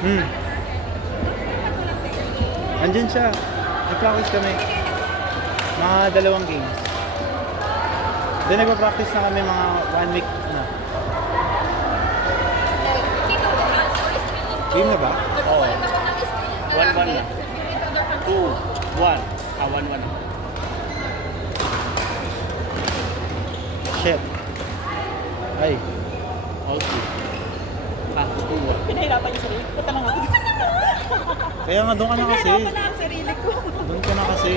Hmm. Andyan siya. Nag-practice kami. Mga 2 games. Then nagpa-practice na kami mga 1 week na. Game na ba? Oo. 1-1 na. 2-1. 1-1. Shit. Ay. Okay. Kakutuwa. Pinahirapan yung sarili ko. Punta lang ako. Kaya nga doon ka na kasi. Pinahirapan na ang sarili ko. Doon ka na kasi.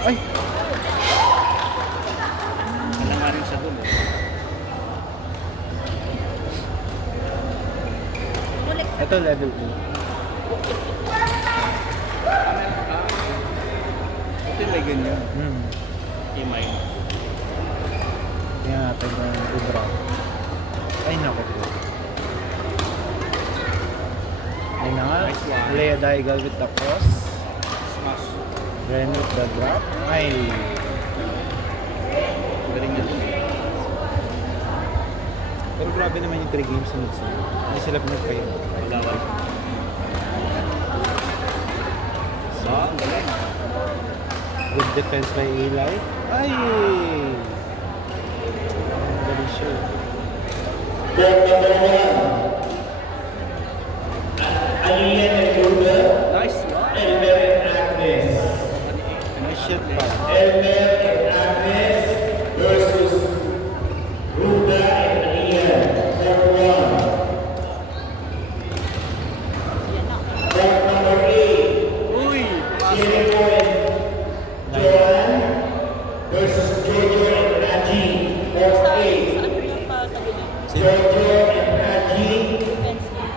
Ay! Wala nga rin siya doon eh. Ito level 2. Ito yung may ganyan. Imay. Tingnan natin kung ubra. Ay naku po. Ayun na nga. Nice one. Lea Daigal with the cross. Smash. Ren with the drop. Ay. Galing niya doon. Pero grabe naman yung 3 games sunod sila. Hindi sila pinagpayo. Wala ka. Ang galing. Good defense by Eli. Ay! Ang galing siya. Nice one. Nice shot pa. Uy! Saan ko yung patagulin? Sino?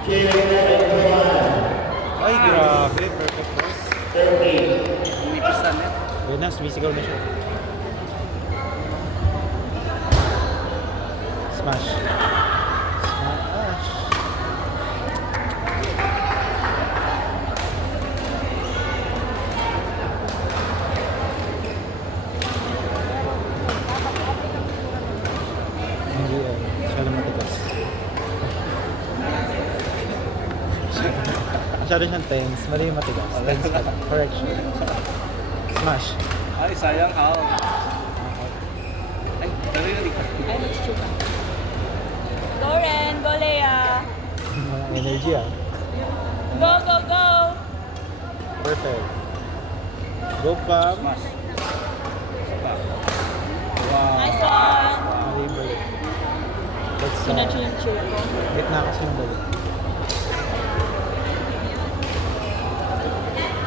Defense na. Ay, grabe. Perfect cross. Umipis na net. Ayun na, sumisigaw na siya. Smash. Smash. Hindi masyado matigas. Masyado siyang tense. Mali yung matigas. Tense ka. Correction. Smash. Ay, sayang how. Ay, pero yun. Ay, nagchuchuka. Go Ren! Go Lea! Mga energy ah. Go, go, go! Perfect. Go Pam. Smash. Stop. Wow. Nice one! Mali yung balik. That's Sinachunchur ko. gitna kasi yung balik.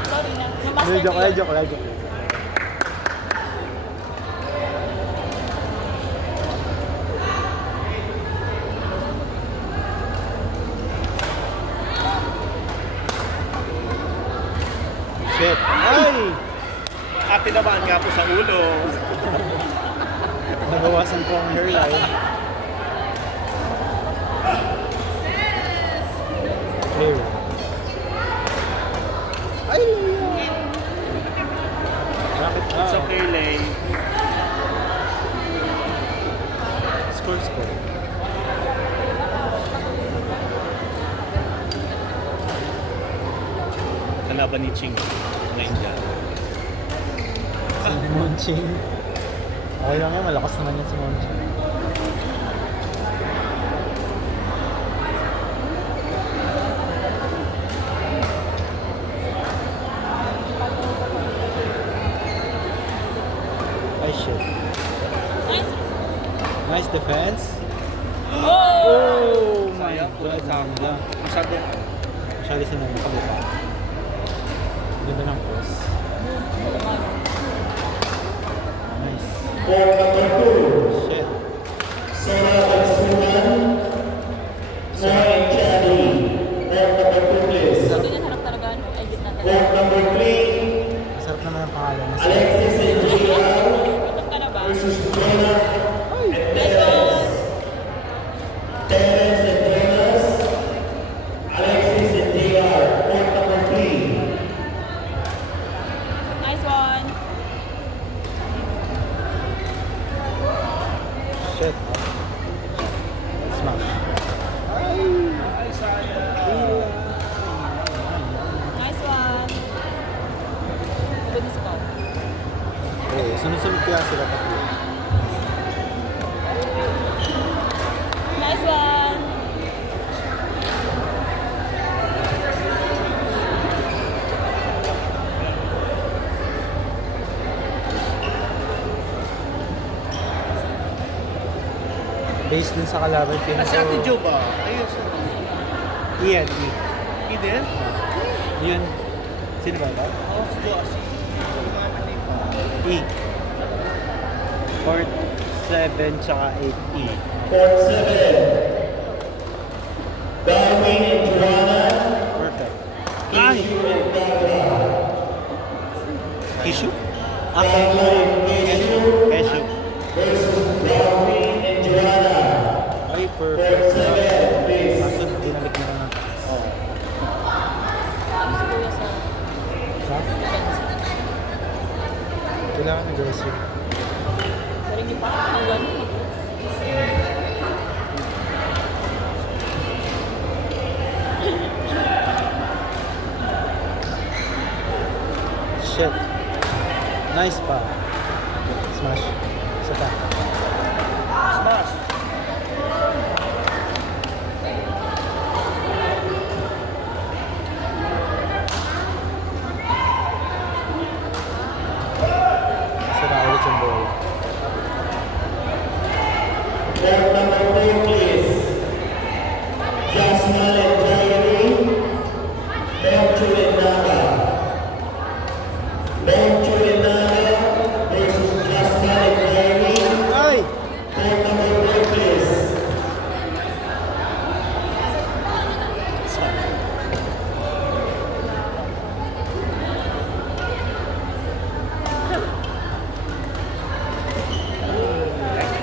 Sorry na. Namaster ko Joke lang, yun. joke lang, joke lang. Shit. Ay! Ate naman nga po sa ulo. Nabawasan ko ang hairline. Clear. Ay! Bakit? It's okay, Lay. Score. Kalaban ni Ching. Ngayon dyan. Si Monching. Okay lang yan, malakas naman yan si Monching. Ay shit. Nice! Nice defense. Oh! Oh my Sayang. god. Ganda. Masyado. Masyali sila nakabita. Ganda ng cross. Nice. Shit. Sabi niya, harap talaga. Edit na talaga. Masarap naman ang pangalan. Gutom ka na ba? Nice one! Nice one! Shit. Smash. Nice one. Bilis ka. Oo, sunod-sunod kaya sila tatlo. Nice one. Based din sa kalaban, feeling Kasi Ate Jo ba? Ayos. Ian. Hindi din? Ian. Sino ba ba? Oo, si Jo. E. Court 7 tsaka 8 E. Perfect. Ay! Kishu? Keshu. Ay, perfect. Kaso, dinalik na lang. Oo. Si Kuya sa Sa? defense. Kailangan aggressive. Pero hindi pa ang gano'n. Shit. Nice pa. Smash. Isa pa. Smash. Isa na ulit yung ball. Ay!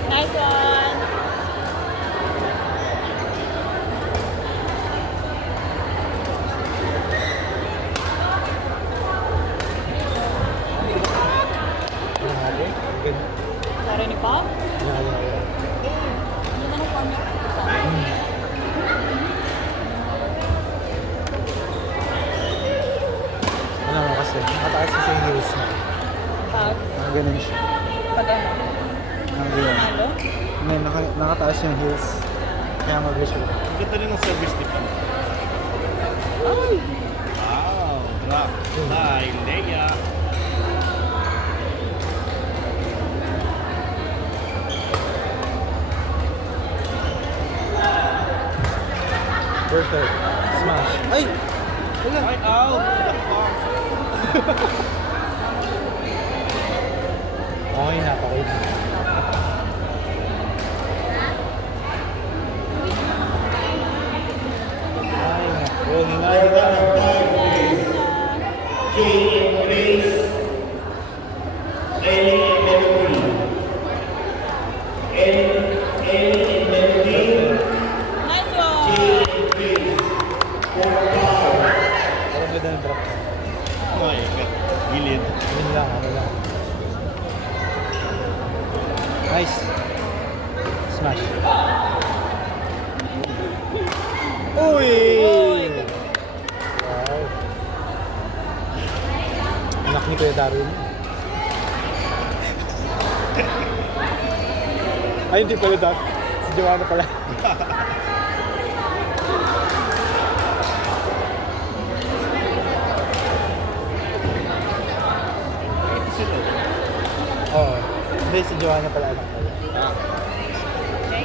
Nice one. Grabe. Good. Laro ni Pop. Yeah. Ano na ng format? Ano mo kasi? Mataas kasi yung heels niya. Pag, Ganun siya. pag ano? Ang ganyan. Ano? May nakataas yung heels. Kaya mabilis siya. Ang ganda rin ng service tip. Ay! Wow, drop. By Leia. Perfect. Smash. Ay! Ay, out. The fuck? Okay na. Okay na. Ay, naku. Hinga. Nice one! Parang ganda ng drop. Ay, gilid. Yun lang. Ano lang. Nice. Smash. Uy! Uy! Wow. Anak ni Kuya Darwin. Ay, hindi pala dad. Si Joanna pala. Sino? Oo. Hindi, si Joanna pala anak pala. Okay.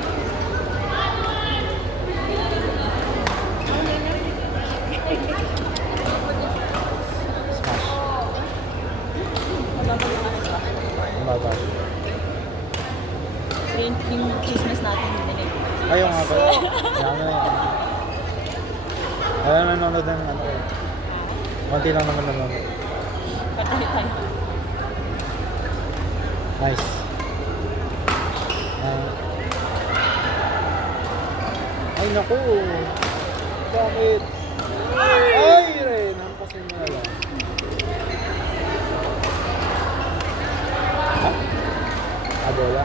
Smash. Magbabalas ba? Umaba. So yung chismis natin hindi na. Ayaw nga pala. Kaya nga yan. Alam na nanonood ng ano eh. Konti lang naman nanonood. Patay tayo. Nice. Ay naku. Bakit? Ay, Ren. Hampasin mo na lang. Ha? Ah, bola?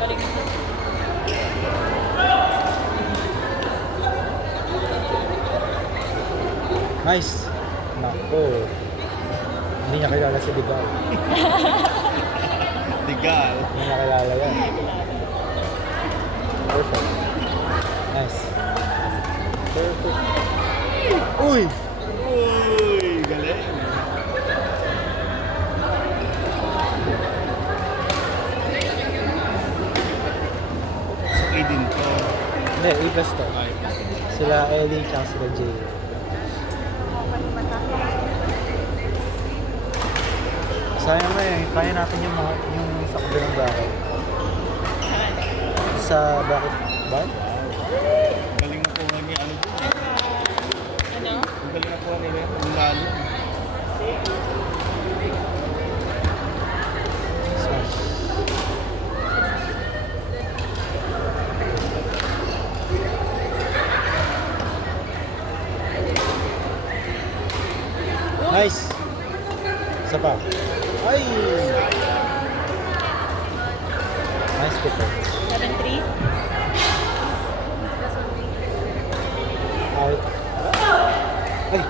Galing nito. Nice. Nako. Hindi niya kilala si Digal. Tigal. Hindi niya kilala yan. Perfect. Nice. Perfect. Uy! Uy, galing. So, A din to. Hindi, A plus to. Ay, Sila Ellie tsaka sila Jay. Sayang na eh. Kaya natin yung, yung sa kabilang bracket. Sa bracket bar? galing na po ni ano po. Ano? Ang galing na po ni ang lalo. Smash. Nice! Isa pa. Ay! Nice pick. 7-3? Out. Ay!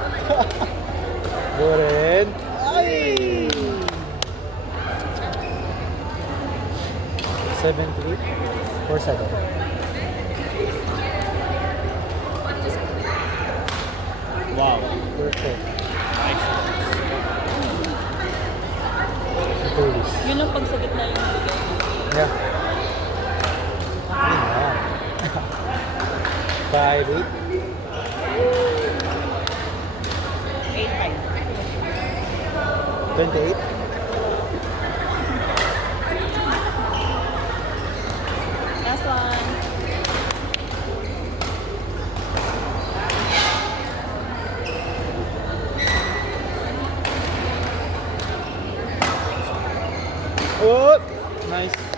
Go rin. Ay! 7-3 or 7? Wow. Perfect. Nice. Tulis. Yun ang pagsagot na yung nilagay. Yeah. Yeah. 5-8. 8-5. 28. Last one. Oh! Nice.